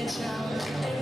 and shout and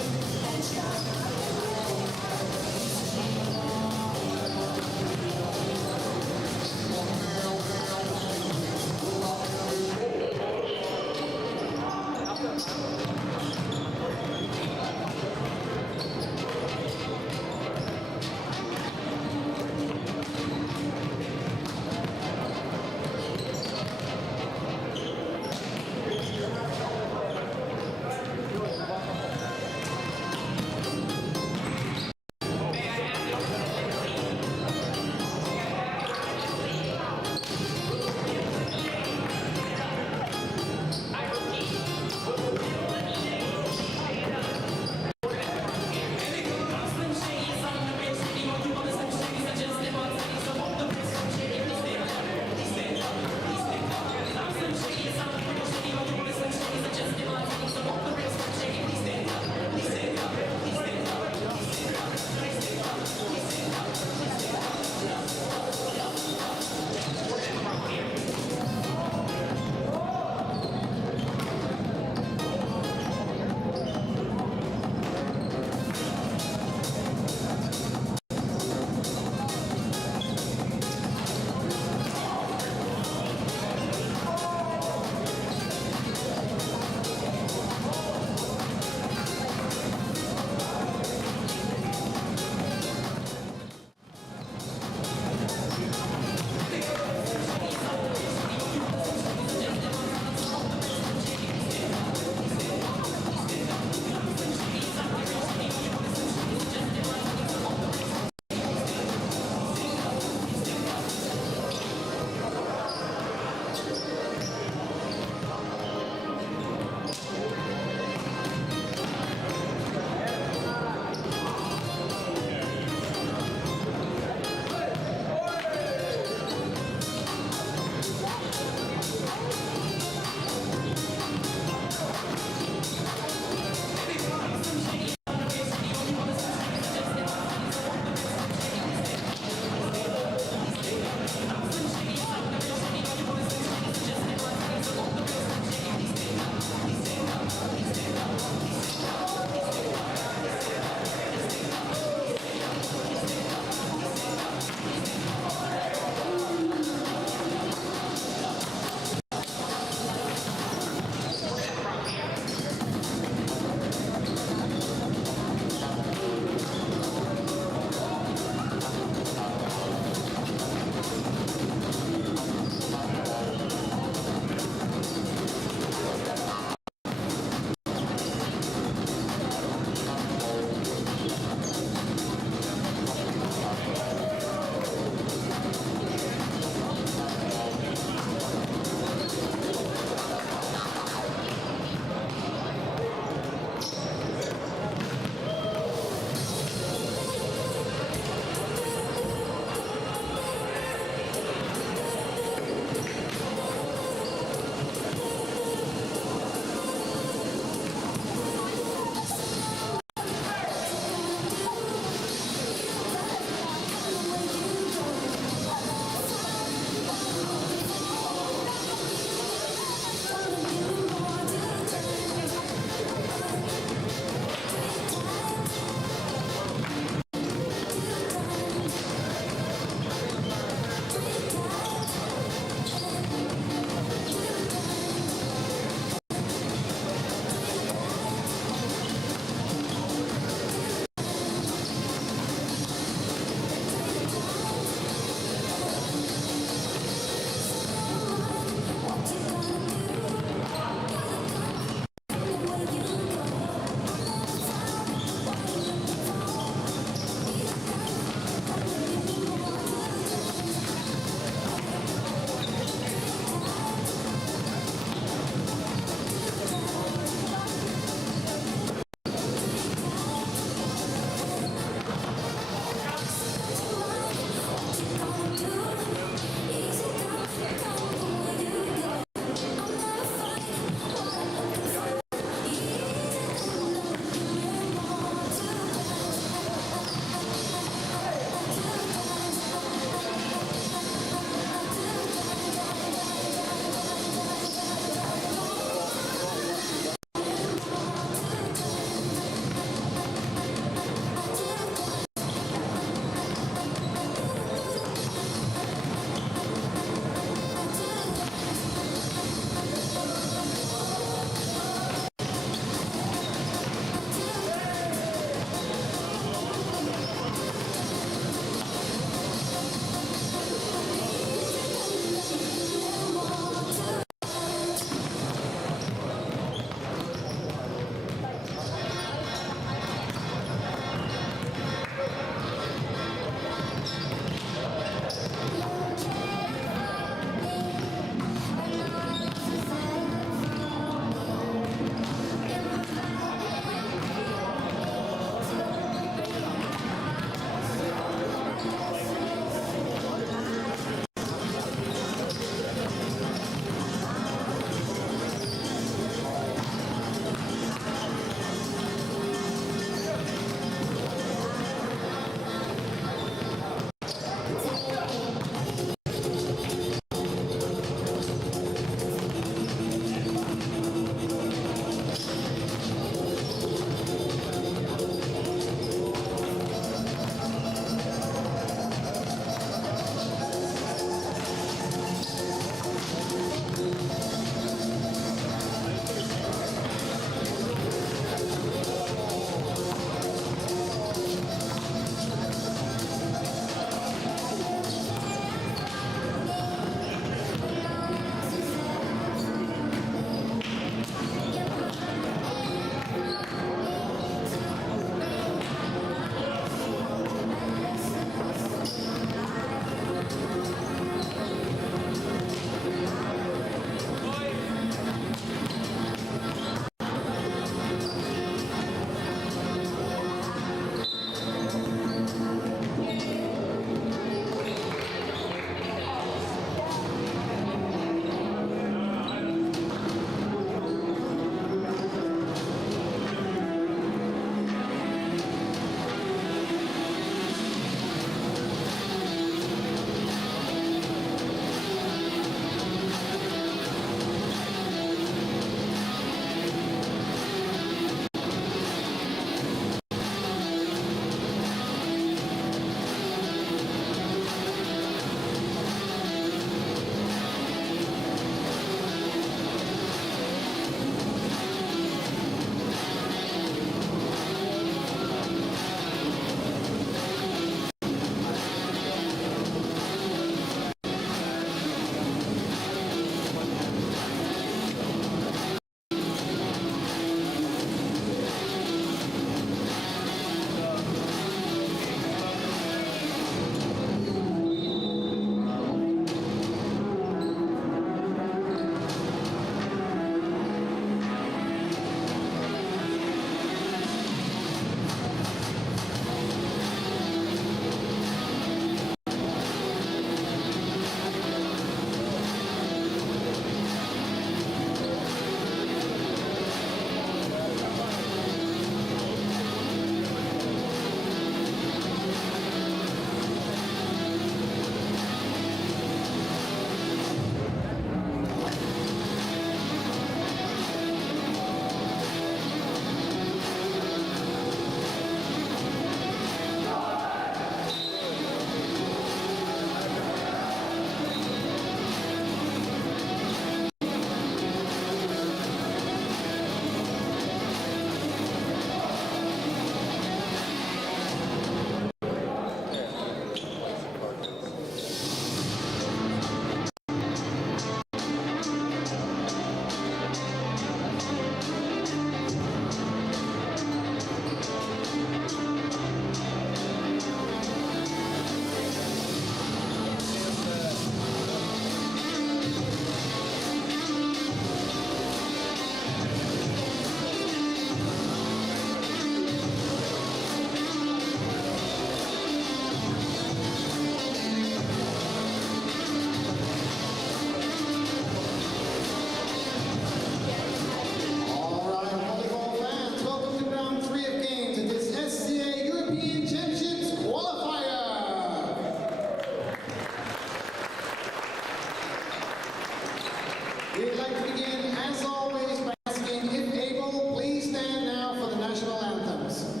We would like to begin, as always, by asking, if able, please stand now for the national anthems.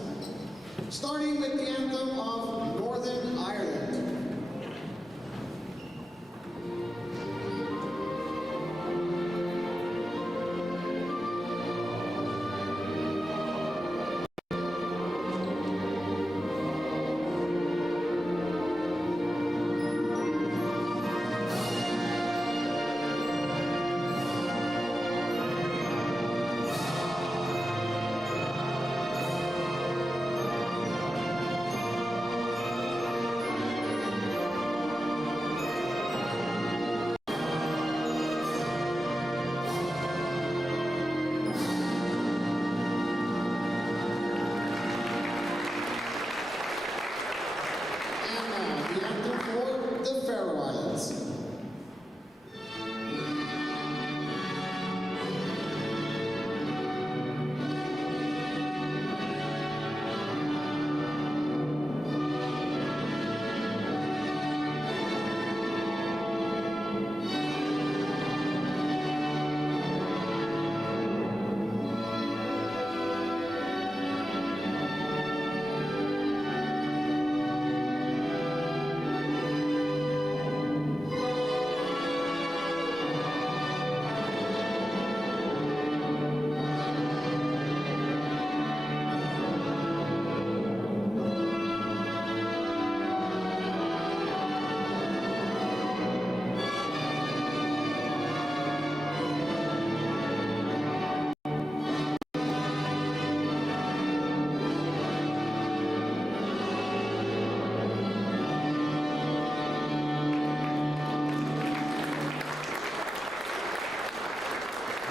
Starting with the anthem of Northern Ireland. The anthem for the Faroe Islands.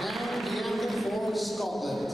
Now the anthem for Scotland.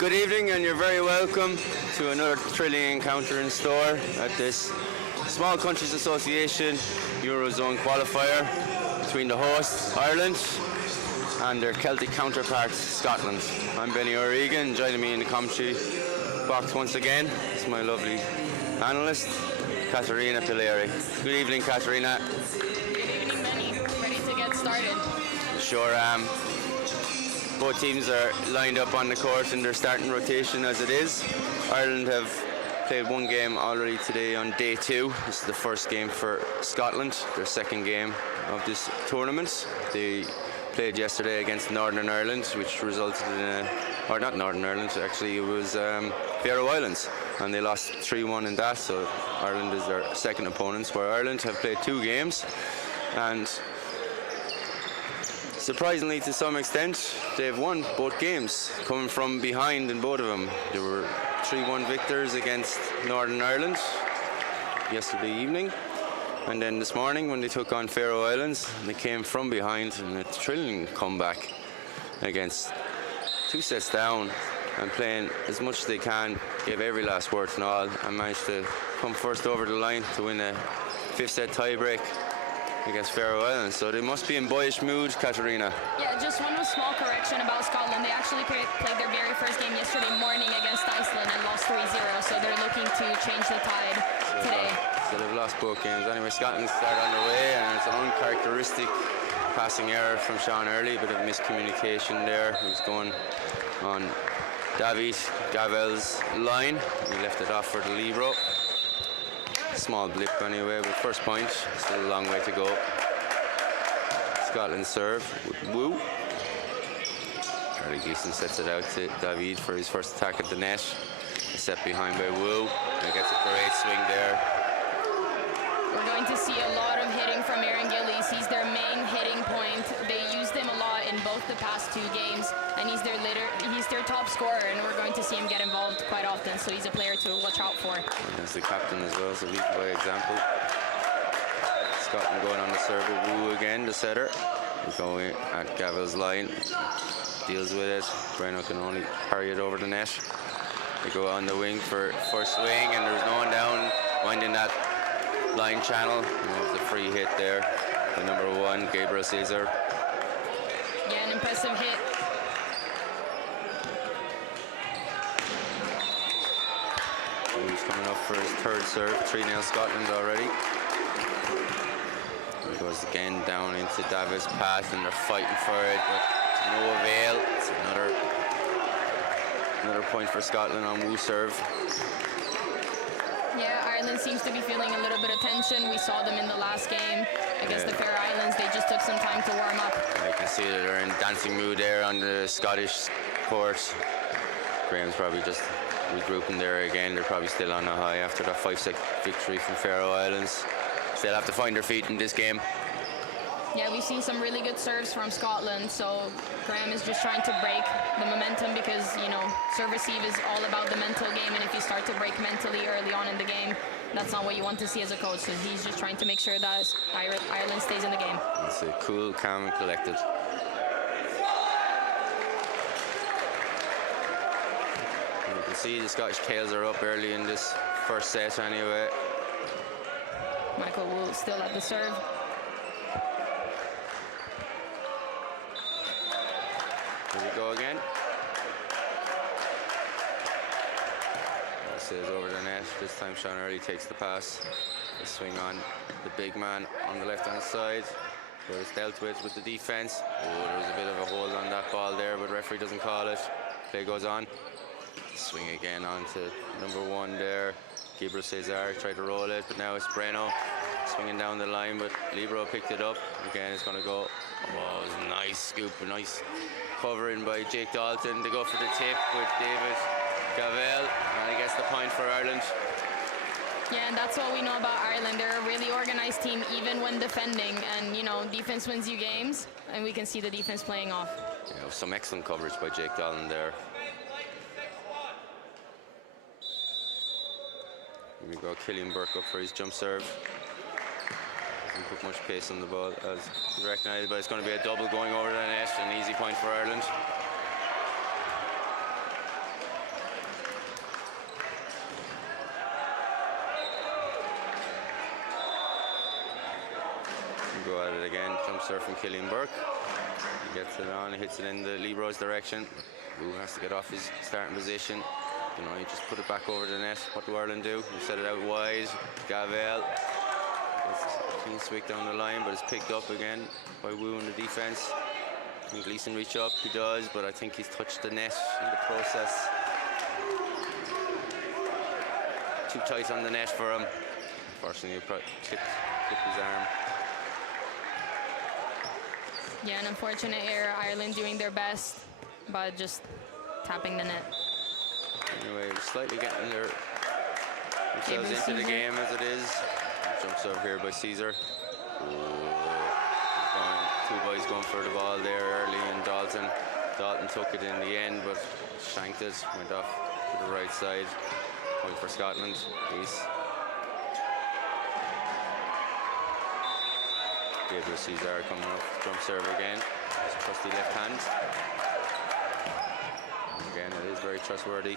Good evening, and you're very welcome to another thrilling encounter in store at this Small Countries Association Eurozone qualifier between the hosts, Ireland, and their Celtic counterparts, Scotland. I'm Benny O'Regan. Joining me in the commentary box once again is my lovely analyst, Katerina Pileri. Good evening, Katerina. Good evening, Benny. Ready to get started? Sure am. Both teams are lined up on the court in their starting rotation as it is. Ireland have played one game already today on day 2. This is the first game for Scotland, their second game of this tournament. They played yesterday against Northern Ireland, which resulted in or not Northern Ireland, actually it was Faroe Islands, and they lost 3-1 in that, so Ireland is their second opponents, where Ireland have played 2 games, and surprisingly, to some extent, they've won both games, coming from behind in both of them. They were 3-1 victors against Northern Ireland yesterday evening, and then this morning when they took on Faroe Islands, they came from behind in a thrilling comeback against 2 sets down and playing as much as they can, gave every last word and all, and managed to come first over the line to win a 5th set tiebreak against Faroe Islands. So they must be in boyish mood, Katerina. Yeah, just one small correction about Scotland. They actually played their very first game yesterday morning against Iceland and lost 3-0, so they're looking to change the tide today. So they've lost both games. Anyway, Scotland start on their way, and it's an uncharacteristic passing error from Sean Early, a bit of miscommunication there. He was going on David Gavel's line. He left it off for the libero. Small blip anyway, but first point, still a long way to go. Scotland serve with Wu. Early Geeson sets it out to David for his first attack at the net. Set behind by Wu, and gets a great swing there. We're going to see a lot of hitting from Aaron Gillies. He's their main hitting point. They used him a lot in both the past 2 games, and he's their top scorer, and we're going to see him get involved quite often, so he's a player to watch out for. And he's the captain as well, so lead by example. Scotland going on the serve with Wu again, the setter. Going at Gavel's line, deals with it. Breno can only parry it over the net. They go on the wing for first swing, and there's no one down, winding that line channel. There's a free hit there. The number 1, Gabriel Cesar. Yeah, an impressive hit. He's coming up for his 3rd serve. 3-0 Scotland already. He goes again down into Davis' path, and they're fighting for it, but to no avail. It's another point for Scotland on Wu serve. Yeah, Ireland seems to be feeling a little bit of tension. We saw them in the last game against the Faroe Islands. They just took some time to warm up. You can see that they're in dancing mood there on the Scottish court. Graham's probably just regrouping there again. They're probably still on a high after that 5-set victory from Faroe Islands. They'll have to find their feet in this game. Yeah, we've seen some really good serves from Scotland, so Graham is just trying to break the momentum because, you know, serve receive is all about the mental game, and if you start to break mentally early on in the game, that's not what you want to see as a coach, so he's just trying to make sure that Ireland stays in the game. It's cool, calm and collected. And you can see the Scottish tails are up early in this first set anyway. Michael Wu still at the serve. Here we go again. This is over the net. This time Sean Early takes the pass. The swing on the big man on the left-hand side, where it's dealt with the defense. Oh, there's a bit of a hold on that ball there, but referee doesn't call it. Play goes on. Swing again onto number 1 there. Gabriel Cesar tried to roll it, but now it's Breno swinging down the line, but libero picked it up. Again, it's going to go. Oh, it was a nice scoop, a nice covering by Jake Dalton. They go for the tip with David Gavel, and he gets the point for Ireland. Yeah, and that's what we know about Ireland. They're a really organized team, even when defending, and, you know, defense wins you games, and we can see the defense playing off. Yeah, some excellent coverage by Jake Dalton there. Here we go, Killian Burke up for his jump serve. Doesn't put much pace on the ball as recognised, but it's going to be a double going over the net, an easy point for Ireland. go at it again. Jump serve from Killian Burke. He gets it on, hits it in the Libro's direction. Wu has to get off his starting position. You know, he just put it back over the net. What do Ireland do? He set it out wide. Gavel gets a clean sweep down the line, but it's picked up again by Wu in the defense. Can Gleeson reach up? He does, but I think he's touched the net in the process. Too tight on the net for him. Unfortunately, he clipped his arm. Yeah, an unfortunate error. Ireland doing their best, but just tapping the net. Anyway, slightly getting themselves Caesar. into the game as it is. Jumps over here by Caesar. Two boys going for the ball there early, and Dalton took it in the end, but shanked it, went off to the right side. Point for Scotland. Ace. Gabriel Caesar coming up, jump serve again. His trusty left hand. Again, it is very trustworthy.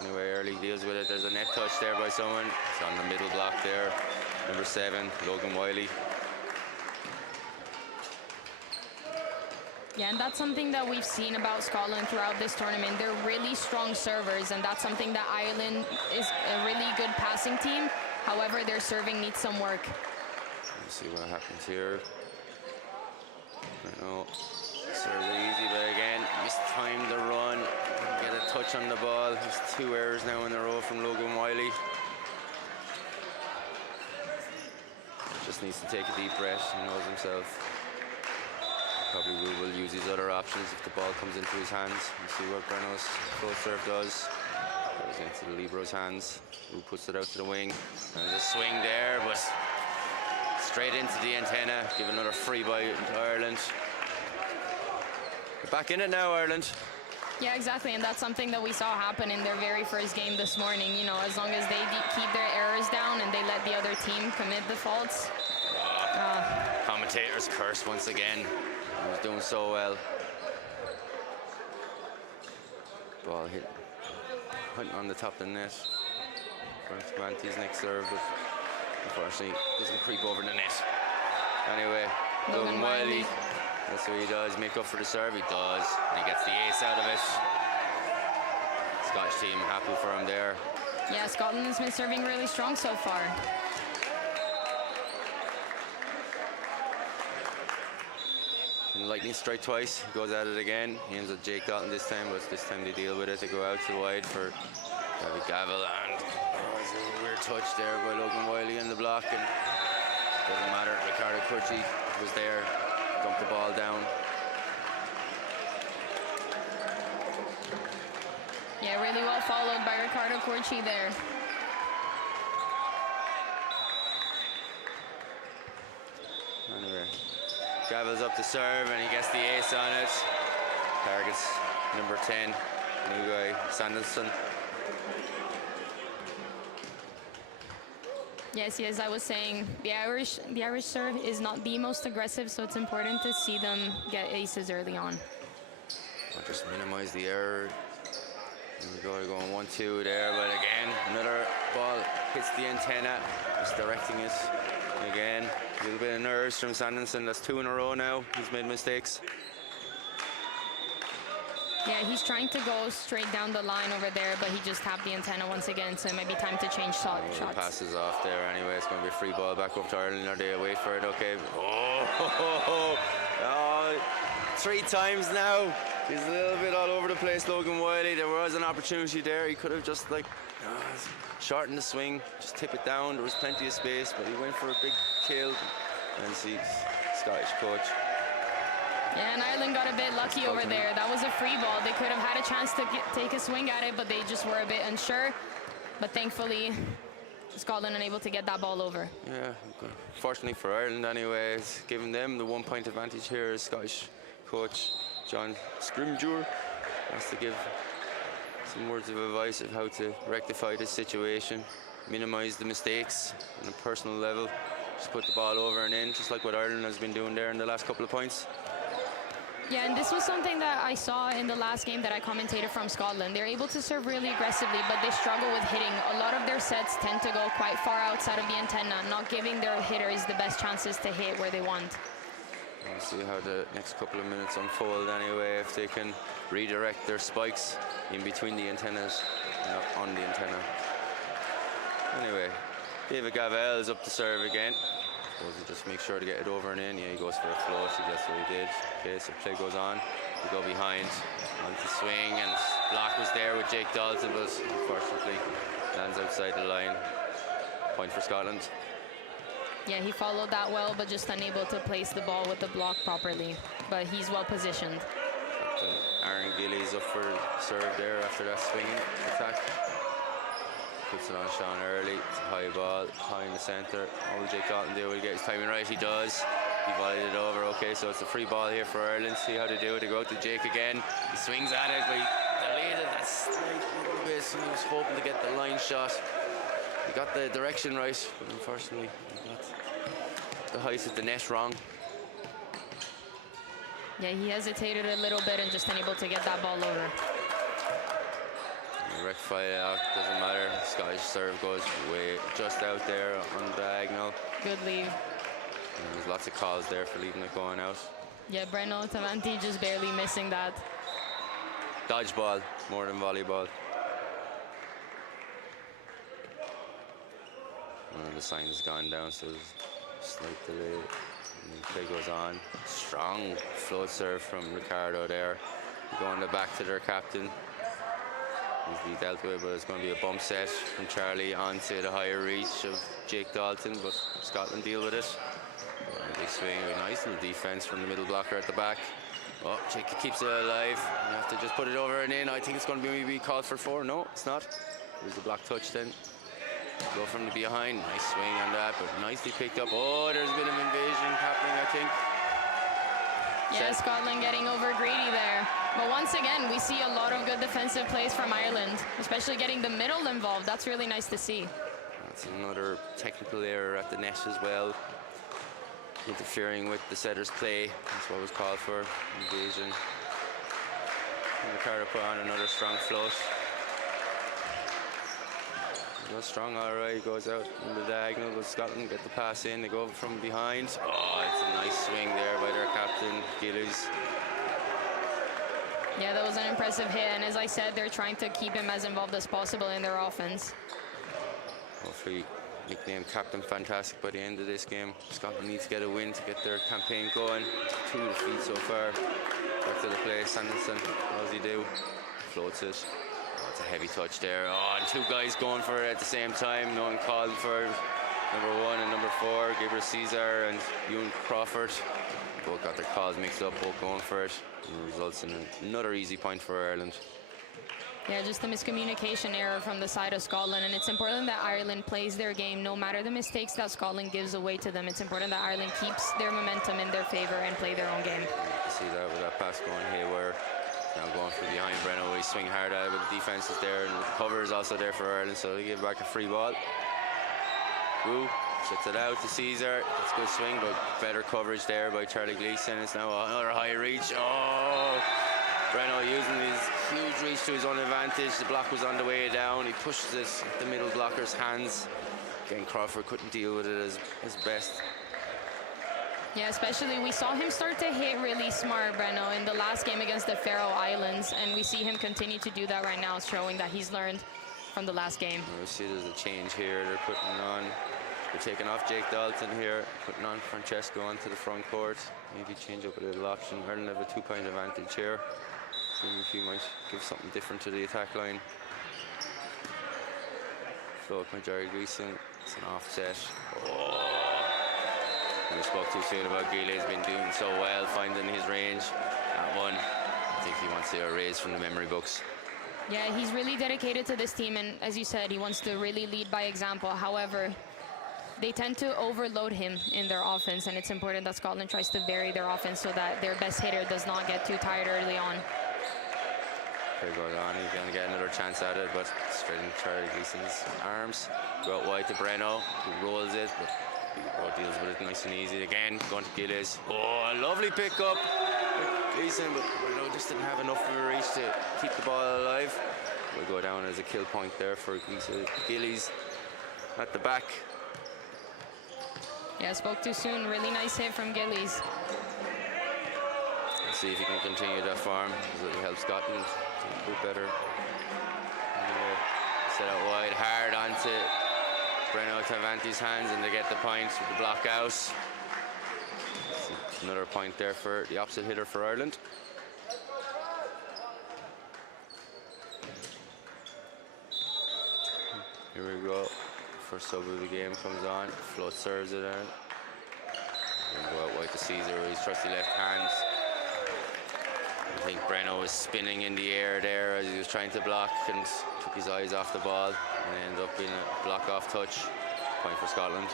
Anyway, early deals with it. There's a net touch there by someone. It's on the middle block there. Number 7, Logan Wiley. Yeah, and that's something that we've seen about Scotland throughout this tournament. They're really strong servers, and that's something that Ireland is a really good passing team. However, their serving needs some work. Let's see what happens here. No, serves it easy, but again, mistimed the run. Get a touch on the ball. There's 2 errors now in a row from Logan Wiley. Just needs to take a deep breath. He knows himself. Probably will use his other options if the ball comes into his hands. We'll see what Breno's close serve does. Goes into the Libro's hands. Who puts it out to the wing. And there's a swing there, but straight into the antenna. Give another free bite into Ireland. They're back in it now, Ireland. Yeah, exactly, and that's something that we saw happen in their very first game this morning. You know, as long as they keep their errors down and they let the other team commit the faults. Commentators curse once again. He was doing so well. Ball hit on the top of the net. Vanti's next serve, but unfortunately doesn't creep over the net. Anyway, Logan Wiley. That's what he does, make up for the serve. He does, and he gets the ace out of it. Scottish team happy for him there. Yeah, Scotland has been serving really strong so far. And lightning strike twice, he goes at it again. He ends up Jake Dalton this time, but this time they deal with it. They go out to wide for David Gavel, and there's a weird touch there by Logan Wiley in the block, and doesn't matter. Ricardo Curci was there, dumped the ball down. Yeah, really well followed by Ricardo Curci there. Anyway, Gavel's up to serve, and he gets the ace on it. Targets number 10, new guy, Sanderson. Yes, as I was saying, the Irish serve is not the most aggressive, so it's important to see them get aces early on. I'll just minimize the error. Here we go, they're going 1-2 there, but again, another ball hits the antenna, just directing it. Again, a little bit of nerves from Sanderson. That's 2 in a row now. He's made mistakes. Yeah, he's trying to go straight down the line over there, but he just tapped the antenna once again, so it might be time to change shots. He passes off there anyway. It's going to be a free ball back up to Ireland. Are they wait for it? Okay. Oh, 3 times now. He's a little bit all over the place, Logan Wiley. There was an opportunity there. He could have just shortened the swing, just tip it down. There was plenty of space, but he went for a big kill. And see, Scottish coach. Yeah, and Ireland got a bit lucky over there. That was a free ball. They could have had a chance to take a swing at it, but they just were a bit unsure. But thankfully, Scotland unable to get that ball over. Yeah, fortunately for Ireland anyway, it's giving them the 1 point advantage here. Scottish coach John Scrimgeour has to give some words of advice of how to rectify this situation, minimize the mistakes on a personal level, just put the ball over and in, just like what Ireland has been doing there in the last couple of points. Yeah, and this was something that I saw in the last game that I commentated from Scotland. They're able to serve really aggressively, but they struggle with hitting. A lot of their sets tend to go quite far outside of the antenna, not giving their hitters the best chances to hit where they want. We'll see how the next couple of minutes unfold anyway, if they can redirect their spikes in between the antennas, not on the antenna. Anyway, David Gavel is up to serve again. Suppose he just makes sure to get it over and in. Yeah, he goes for a float, so that's what he did. Okay, so play goes on. We go behind, on the swing, and block was there with Jake Dalton, but unfortunately lands outside the line. Point for Scotland. Yeah, he followed that well, but just unable to place the ball with the block properly. But he's well positioned. Captain Aaron Gillies up for serve there after that swinging attack. Puts it on Sean early. It's a high ball, high in the centre. What will Jake Dalton do? Will he get his timing right? He does. He volleyed it over. Okay, so it's a free ball here for Ireland. See how they do it. They go out to Jake again. He swings at it, but he delayed it that slight little bit. So he was hoping to get the line shot. He got the direction right, but unfortunately, he got the height of the net wrong. Yeah, he hesitated a little bit and just unable to get that ball over. Rectify it out, doesn't matter. Scottish serve goes way just out there on diagonal. Good leave. And there's lots of calls there for leaving it going out. Yeah, Breno Tamanti just barely missing that. Dodgeball more than volleyball. The sign has gone down, so there's a slight delay. And the play goes on. Strong float serve from Ricardo there. Going back to their captain. Easily dealt with, but it's going to be a bump set from Charlie onto the higher reach of Jake Dalton, but Scotland deal with it. Big swing, a nice little defense from the middle blocker at the back. Oh, Jake keeps it alive. You have to just put it over and in. I think it's going to be maybe called for 4. No, it's not. There's the block touch then. Go from the behind. Nice swing on that, but nicely picked up. Oh, there's a bit of invasion happening, I think. Yeah, Scotland getting over greedy there. But once again, we see a lot of good defensive plays from Ireland, especially getting the middle involved. That's really nice to see. That's another technical error at the net as well. Interfering with the setter's play. That's what was called for. Invasion. And Ricardo put on another strong float. He goes strong, all right. Goes out in the diagonal, but Scotland get the pass in. They go from behind. Oh, it's a nice swing there by their captain, Gillies. Yeah, that was an impressive hit, and as I said, they're trying to keep him as involved as possible in their offense. Hopefully, nicknamed Captain Fantastic by the end of this game. Scotland needs to get a win to get their campaign going. 2 defeats so far. Back to the play, Sanderson, what does he do? Floats it. Oh, it's a heavy touch there. Oh, and 2 guys going for it at the same time. No one called for number 1 and number 4, Gabriel Caesar and Ewan Crawford. Both got their calls mixed up, both going for it. And it results in another easy point for Ireland. Yeah, just a miscommunication error from the side of Scotland, and it's important that Ireland plays their game no matter the mistakes that Scotland gives away to them. It's important that Ireland keeps their momentum in their favor and play their own game. You can see that with that pass going haywire. Now going from behind Breno, he swing hard at it, but the defense is there, and the cover is also there for Ireland, so they give back a free ball. Woo. Shuts it out to Caesar. It's a good swing, but better coverage there by Charlie Gleeson. It's now another high reach. Oh! Breno using his huge reach to his own advantage. The block was on the way down. He pushed this the middle blocker's hands. Again, Crawford couldn't deal with it as best. Yeah, especially we saw him start to hit really smart, Breno, in the last game against the Faroe Islands, and we see him continue to do that right now, showing that he's learned from the last game. We see there's a change here. They're putting on. They're taking off Jake Dalton here, putting on Francesco onto the front court. Maybe change up a little option. Ireland have a 2-point advantage here. See if he might give something different to the attack line. Float by Jerry Gleeson. It's an offset. Oh. We spoke too soon about Gile. He's been doing so well, finding his range. That one, I think he wants to erase from the memory books. Yeah, he's really dedicated to this team, and as you said, he wants to really lead by example. However, they tend to overload him in their offense, and it's important that Scotland tries to vary their offense so that their best hitter does not get too tired early on. Very good on. He's going to get another chance at it, but straight in Charlie Gleeson's arms. Go out wide to Breno, who rolls it, but deals with it nice and easy again. Going to Gillies. Oh, a lovely pickup. Gleason, but just didn't have enough of a reach to keep the ball alive. Will go down as a kill point there for Gillies at the back. Yeah, spoke too soon. Really nice hit from Gillies. Let's see if he can continue that form. It will help Scotland to do better. Set out wide, hard onto Breno Tavanti's hands, and they get the point with the block out. Another point there for the opposite hitter for Ireland. Here we go. First sub of the game comes on. Float serves it in. And go out wide to Caesar with his trusty left hand. I think Breno was spinning in the air there as he was trying to block and took his eyes off the ball and ended up in a block off touch. Point for Scotland.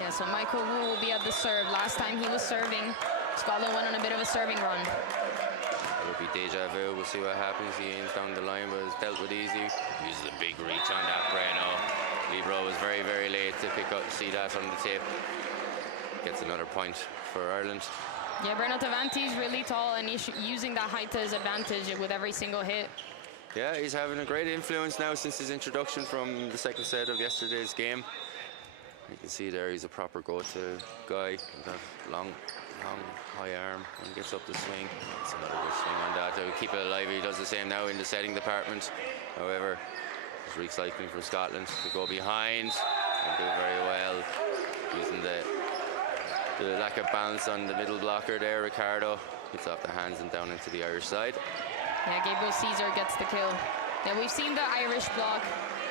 Yeah, so Michael Wu will be at the serve. Last time he was serving, Scotland went on a bit of a serving run. It'll be deja vu. We'll see what happens. He aims down the line, but it's dealt with easy. Uses a big reach on that Breno. Libro was very, very late to pick up, see that on the tape. Gets another point for Ireland. Yeah, Breno Tavanti is really tall, and he's using that height to his advantage with every single hit. Yeah, he's having a great influence now since his introduction from the second set of yesterday's game. You can see there he's a proper go-to guy with that long, high arm when he gets up the swing. It's another good swing on that. To keep it alive, he does the same now in the setting department. However, he's recycling for Scotland to go behind and do very well, using the lack of balance on the middle blocker there. Ricardo gets off the hands and down into the Irish side. Yeah, Gabriel Caesar gets the kill. Yeah, we've seen the Irish block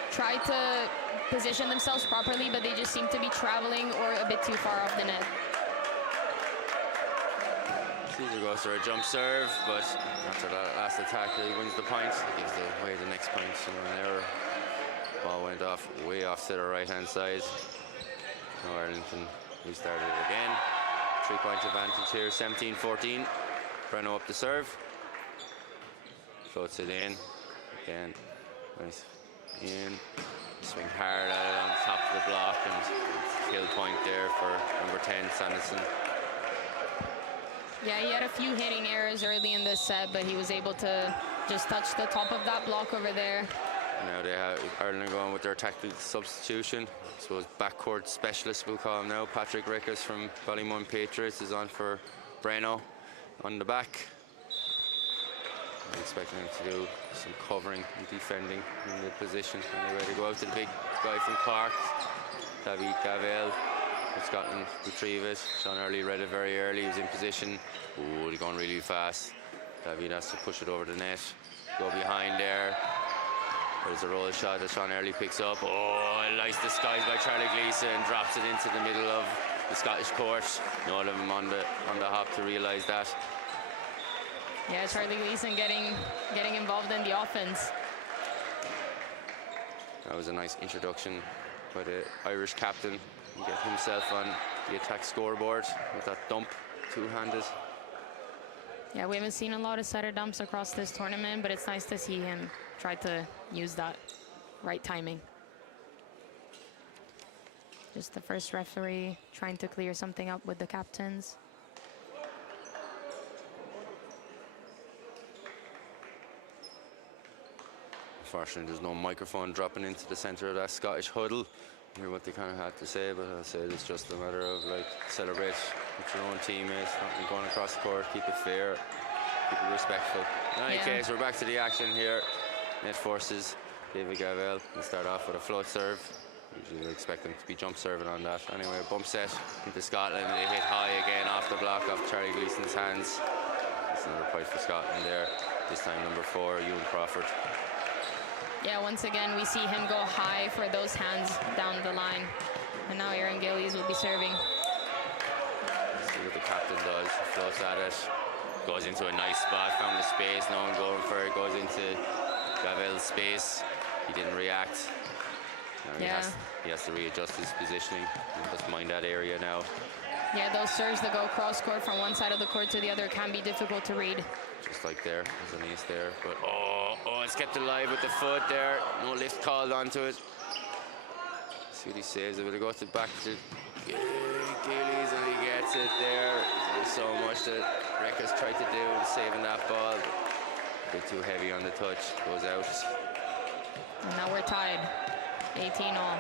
try to position themselves properly, but they just seem to be traveling or a bit too far off the net. Caesar goes for a jump serve, but after that last attack, he wins the point. He gives away the next point. So an error. Ball went off, way off to the right-hand side. Now Ireland can restart it again. 3-point advantage here, 17-14. Breno up the serve. Floats it in. Again, nice. In. Swing hard at it on top of the block, and kill point there for number 10, Sanderson. Yeah, he had a few hitting errors early in this set, but he was able to just touch the top of that block over there. Now they have Ireland going with their tactical substitution. I suppose backcourt specialist we'll call him now. Patrick Rickus from Ballymun Patriots is on for Breno on the back. I'm expecting him to do some covering and defending in the position. Anyway, they go out to the big guy from Cork, David Gavel. Scotland retrieve it. Sean Early read it very early. He was in position. Oh, they're going really fast. David has to push it over the net. Go behind there. There's a roll shot that Sean Early picks up. Oh, nice disguise by Charlie Gleason. Drops it into the middle of the Scottish court. None of them on the hop to realise that. Yeah, Charlie Gleason getting involved in the offense. That was a nice introduction by the Irish captain. He get himself on the attack scoreboard with that dump, two-handed. Yeah, we haven't seen a lot of setter dumps across this tournament, but it's nice to see him try to use that right timing. Just the first referee trying to clear something up with the captains. Unfortunately, there's no microphone dropping into the centre of that Scottish huddle. Hear what they kind of had to say, but I said it's just a matter of like celebrate with your own teammates, not be going across the court, keep it fair, keep it respectful. In any case, we're back to the action here. Net forces David Gavel will start off with a float serve. Usually we expect them to be jump serving on that. Anyway, a bump set into Scotland. They hit high again off the block off Charlie Gleason's hands. That's another point for Scotland there. This time number 4, Ewan Crawford. Yeah, once again, we see him go high for those hands down the line. And now Aaron Gillies will be serving. See what the captain does. Floats at it. Goes into a nice spot. Found the space. No one going for it. Goes into Gavel's space. He didn't react. Now he has to readjust his positioning. Just mind that area now. Yeah, those serves that go cross court from one side of the court to the other can be difficult to read. Just like there, there's an ace there. But it's kept alive with the foot there. No lift called onto it. See what he saves. It will go to back to Gillies, and he gets That's it there. There's so much that Rekka's tried to do in saving that ball. A bit too heavy on the touch. Goes out. And now we're tied. 18 all.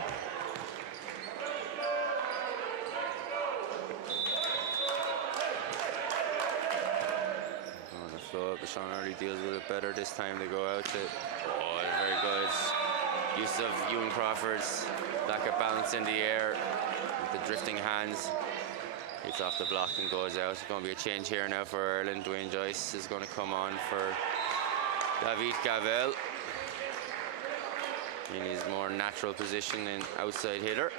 On the flow, but Sean Early deals with it better this time. They go out to, oh, very good use of Ewan Crawford's lack of balance in the air with the drifting hands. Hits off the block and goes out. It's going to be a change here now for Ireland. Dwayne Joyce is going to come on for David Gavel in his more natural position in outside hitter.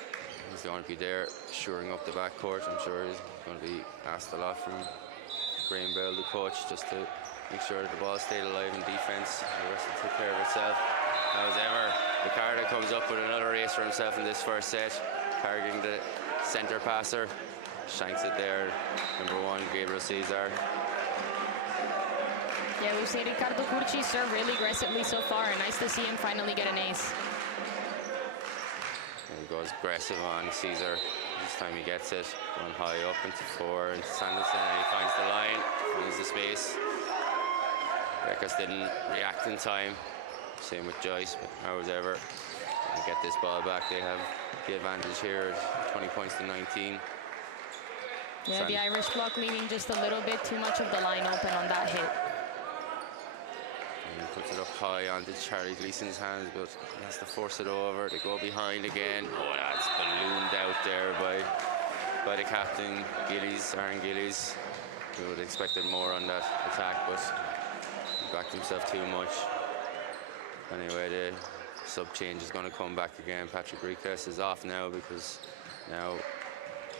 He's going to be there shoring up the backcourt. I'm sure he's going to be asked a lot from Graham Bell, the coach, just to make sure that the ball stayed alive in defense. The rest will take care of itself. However, Ricardo comes up with another ace for himself in this first set, targeting the center passer. Shanks it there, number 1, Gabriel Cesar. Yeah, we've seen Ricardo Curci serve really aggressively so far, and nice to see him finally get an ace. And he goes aggressive on Cesar. This time he gets it, going high up into 4, and Sanderson, and he finds the line, finds the space. Rekas didn't react in time. Same with Joyce, but however, they get this ball back. They have the advantage here, 20 points to 19. Yeah, the Irish block leaving just a little bit too much of the line open on that hit. And he puts it up high onto Charlie Gleason's hands, but he has to force it over. They go behind again. Oh, that's ballooned out there by the captain, Gillies, Aaron Gillies. We would have expected more on that attack, but he backed himself too much. Anyway, the sub change is going to come back again. Patrick Rikas is off now because now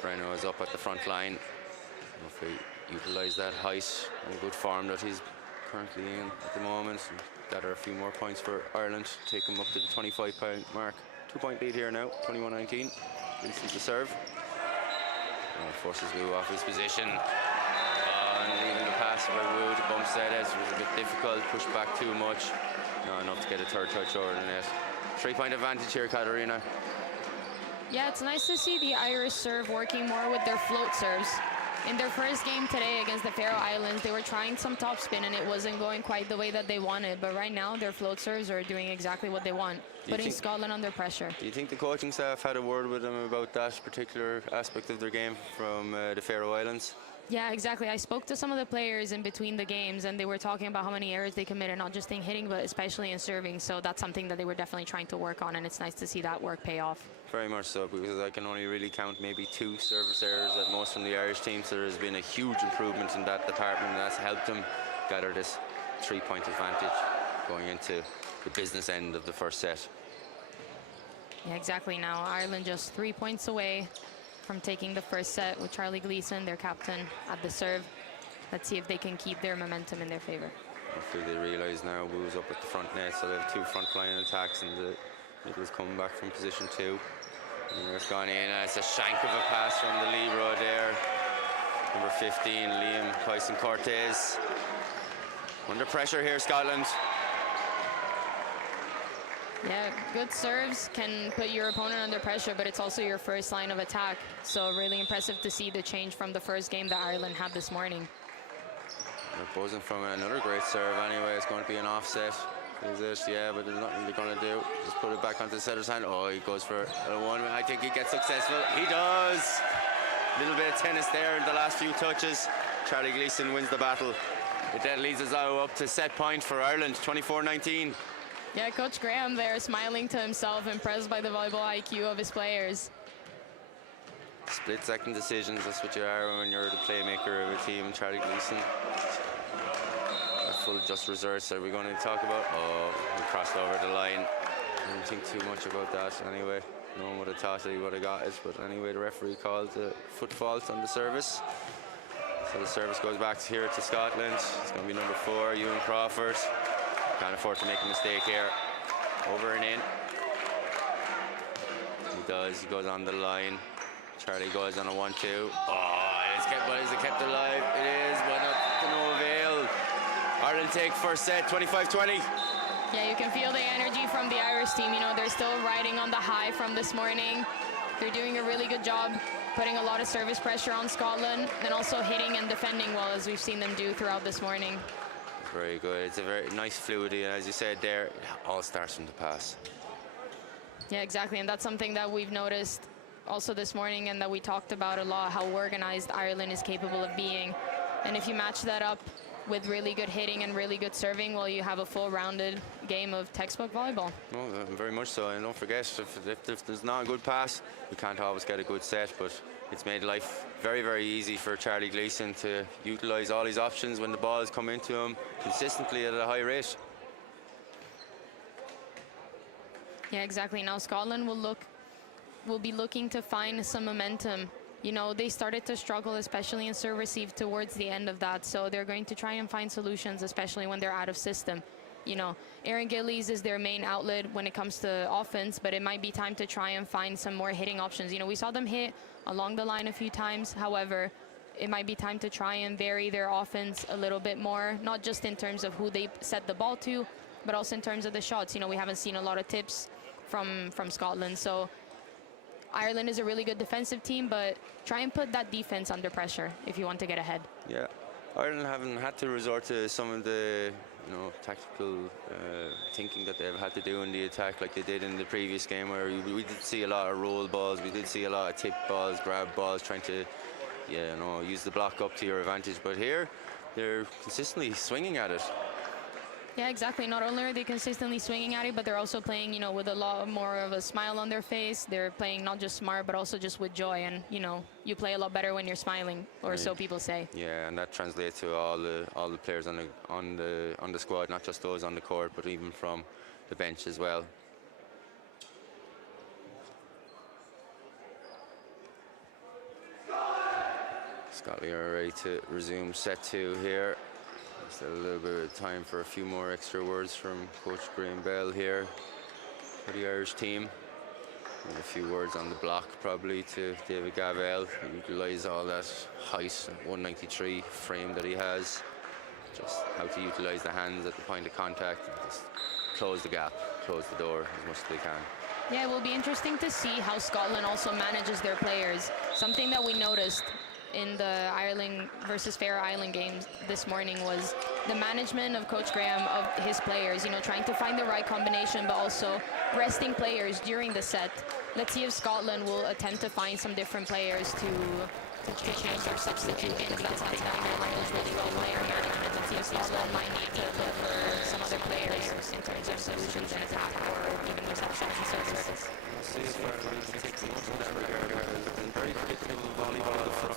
Breno is up at the front line. If he utilise that height and good form that he's currently in at the moment, and gather a few more points for Ireland, take him up to the 25-point mark. 2-point lead here now, 21-19. Vincent to serve. Forces Wu off his position. And leaving the pass by Wu to Bumstead. It was a bit difficult, pushed back too much. Not enough to get a third touch over the net. 3-point advantage here, Katarina. Yeah, it's nice to see the Irish serve working more with their float serves. In their first game today against the Faroe Islands, they were trying some topspin and it wasn't going quite the way that they wanted. But right now, their float serves are doing exactly what they want, putting Scotland under pressure. Do you think the coaching staff had a word with them about that particular aspect of their game from the Faroe Islands? Yeah, exactly. I spoke to some of the players in between the games, and they were talking about how many errors they committed, not just in hitting, but especially in serving. So that's something that they were definitely trying to work on, and it's nice to see that work pay off. Very much so, because I can only really count maybe 2 service errors at most from the Irish team, so there's been a huge improvement in that department, and that's helped them gather this 3-point advantage going into the business end of the first set. Yeah, exactly. Now Ireland just 3 points away from taking the first set with Charlie Gleason, their captain, at the serve. Let's see if they can keep their momentum in their favor. Hopefully they realise now Wu's up at the front net, so they have 2 front line attacks, and the Nicholas coming back from position 2. And it's gone in, and it's a shank of a pass from the libero there. Number 15, Liam Tyson-Cortez. Under pressure here, Scotland. Yeah, good serves can put your opponent under pressure, but it's also your first line of attack. So really impressive to see the change from the first game that Ireland had this morning. They're buzzing from another great serve anyway. It's going to be an offset. Is it? Yeah, but there's nothing they're going to do. Just put it back onto the setter's hand. Oh, he goes for a 1. I think he gets successful. He does! A little bit of tennis there in the last few touches. Charlie Gleason wins the battle. It then leads us up to set point for Ireland, 24-19. Yeah, Coach Graham there smiling to himself, impressed by the volleyball IQ of his players. Split-second decisions, that's what you are when you're the playmaker of a team. Charlie Gleason. A full just reserves are we going to talk about? Oh, he crossed over the line. I didn't think too much about that anyway. No one would have thought that he would have got it, but anyway, the referee called the foot fault on the service. So the service goes back here to Scotland. It's going to be number 4, Ewan Crawford. Can't afford to make a mistake here. Over and in. He does. He goes on the line. Charlie goes on a 1-2. Oh, is it kept alive? It is, but not to no avail. Ireland take first set, 25-20. Yeah, you can feel the energy from the Irish team. You know, they're still riding on the high from this morning. They're doing a really good job putting a lot of service pressure on Scotland and also hitting and defending well, as we've seen them do throughout this morning. Very good. It's a very nice fluidity, and as you said there, it all starts from the pass. Yeah, exactly, and that's something that we've noticed also this morning and that we talked about a lot, how organized Ireland is capable of being. And if you match that up with really good hitting and really good serving, well, you have a full-rounded game of textbook volleyball. No, very much so, and don't forget, if there's not a good pass, you can't always get a good set, but it's made life very, very easy for Charlie Gleeson to utilise all his options when the balls come into him consistently at a high rate. Yeah, exactly. Now Scotland will be looking to find some momentum. You know, they started to struggle, especially in serve receive towards the end of that. So they're going to try and find solutions, especially when they're out of system. You know, Aaron Gillies is their main outlet when it comes to offense, but it might be time to try and find some more hitting options. You know, we saw them hit along the line a few times. However, it might be time to try and vary their offense a little bit more, not just in terms of who they set the ball to, but also in terms of the shots. You know, we haven't seen a lot of tips from Scotland. So Ireland is a really good defensive team, but try and put that defense under pressure if you want to get ahead. Yeah, Ireland haven't had to resort to some of the tactical thinking that they've had to do in the attack like they did in the previous game, where we did see a lot of roll balls, we did see a lot of tip balls, grab balls, trying to use the block up to your advantage. But here, they're consistently swinging at it. Yeah, exactly. Not only are they consistently swinging at it, but they're also playing, you know, with a lot more of a smile on their face. They're playing not just smart, but also just with joy. And, you know, you play a lot better when you're smiling, or so people say. Yeah, and that translates to all the players on the squad, not just those on the court, but even from the bench as well. Scotland are ready to resume set 2 here. Still a little bit of time for a few more extra words from Coach Graham Bell here for the Irish team. And a few words on the block probably to David Gavel. Utilise all that height, 193 frame that he has. Just how to utilise the hands at the point of contact. Just close the gap, close the door as much as they can. Yeah, it will be interesting to see how Scotland also manages their players. Something that we noticed in the Ireland versus Faroe Island games this morning was the management of Coach Graham of his players, you know, trying to find the right combination, but also resting players during the set. Let's see if Scotland will attempt to find some different players to change their substitute in, because that's something that Ireland does really well, player management. Let's see if Scotland might need to look for some other players in terms of solutions in attack or even receptions and services. See if Ireland takes the most of that regard. Very predictable volleyball from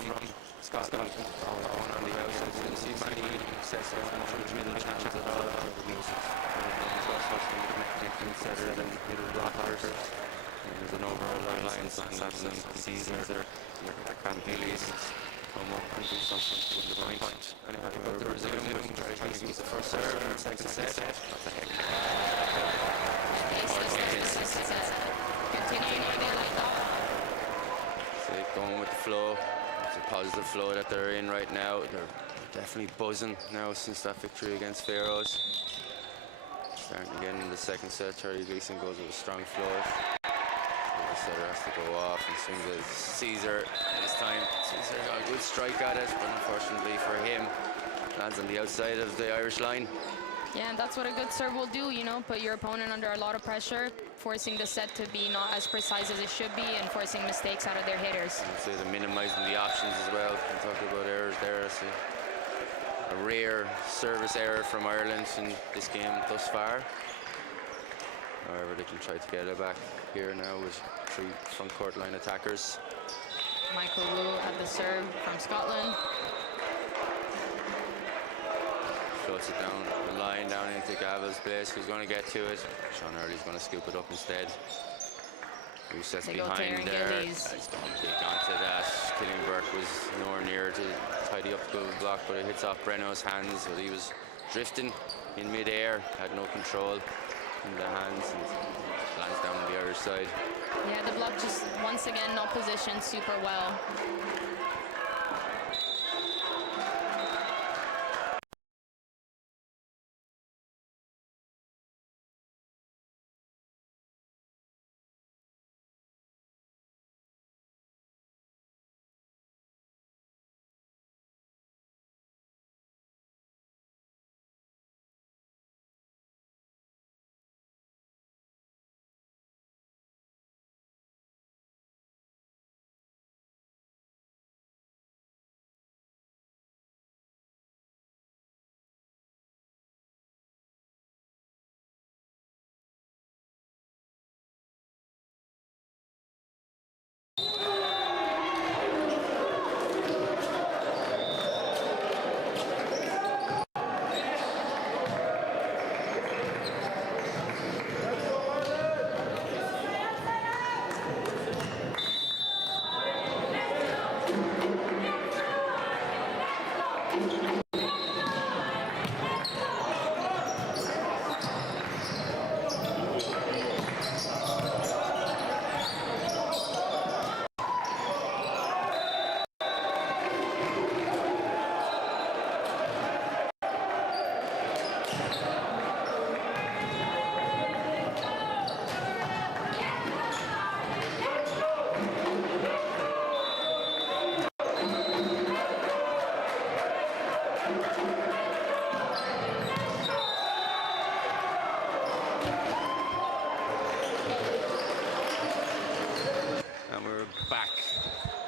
Scotland on the outside. We didn't see many sets going through the middle channels at all. Middle blockers. There's an overall line. Samson, Caesar, Gillies come up and do something with the point. Anyway, the Brazilian wing trying to use the first serve and second set. Going with the flow. It's a positive flow that they're in right now. They're definitely buzzing now since that victory against Faroes. Starting again in the second set. Charlie Gleeson goes with a strong flow. The setter has to go off and swing to Caesar. And this time, Caesar got a good strike at it, but unfortunately for him, lands on the outside of the Irish line. Yeah, and that's what a good serve will do, you know, put your opponent under a lot of pressure, forcing the set to be not as precise as it should be and forcing mistakes out of their hitters. I'd say they're minimizing the options as well. I'm talking about errors there. It's a rare service error from Ireland in this game thus far. However, they can try to get it back here now with 3 front court line attackers. Michael Wu at the serve from Scotland. Floats it down the line, down into Gavel's place. Who's going to get to it? Sean Early's going to scoop it up instead. Who sets behind there? He's going to kick onto that. Killian Burke was nowhere near to tidy up the block, but it hits off Breno's hands. But he was drifting in mid-air, had no control in the hands, and lands down on the Irish side. Yeah, the block just once again not positioned super well.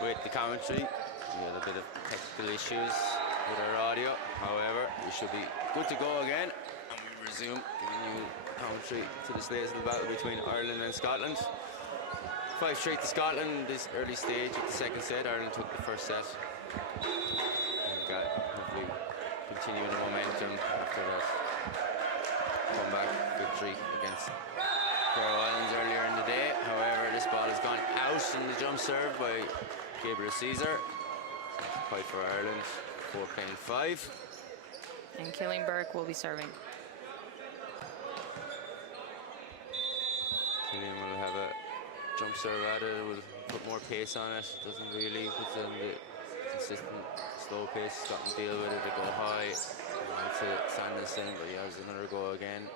with the commentary. We had a bit of technical issues with our audio. However, we should be good to go again, and we resume giving you commentary to this latest battle between Ireland and Scotland. 5-3 to Scotland in this early stage of the second set. Ireland took the first set and got hopefully continuing the momentum after that comeback victory against Faroe Islands earlier in the day. However, this ball has gone out in the jump serve by Gabriel Caesar. Point for Ireland, 4-5. And Killian Burke will be serving. Killian will have a jump serve at it, will put more pace on it. Doesn't really put on the consistent slow pace. Scotland deal with it, they go high. On to Sanderson, but he has another go again.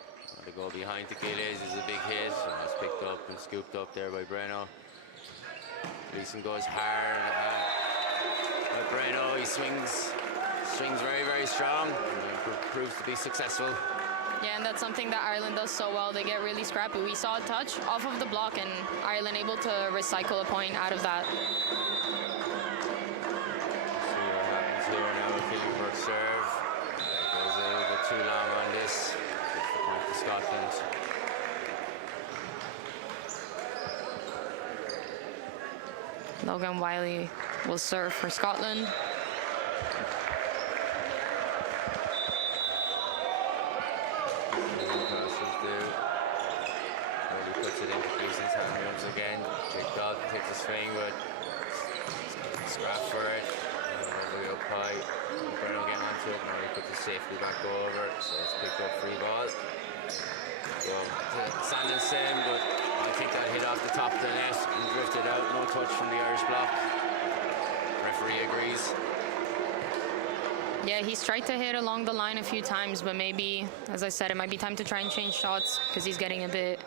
The goal behind Tequiles is a big hit, and it's picked up and scooped up there by Breno. Gleeson goes hard by Breno. He swings very, very strong, and proves to be successful. Yeah, and that's something that Ireland does so well. They get really scrappy. We saw a touch off of the block, and Ireland able to recycle a point out of that. See what happens here now with Killian serve. It goes a little bit too long on this. It's the point to Scotland. Logan Wiley will serve for Scotland. Once again, Jake Dodd takes a swing, but scrap for it. Way up high. Breno getting onto it. Now he puts it safely back over, so it's picked up free ball. Go to Sanderson, but I think that hit off the top of the net and drifted out. No touch from the Irish block. Referee agrees. Yeah, he's tried to hit along the line a few times, but maybe, as I said, it might be time to try and change shots because he's getting a bit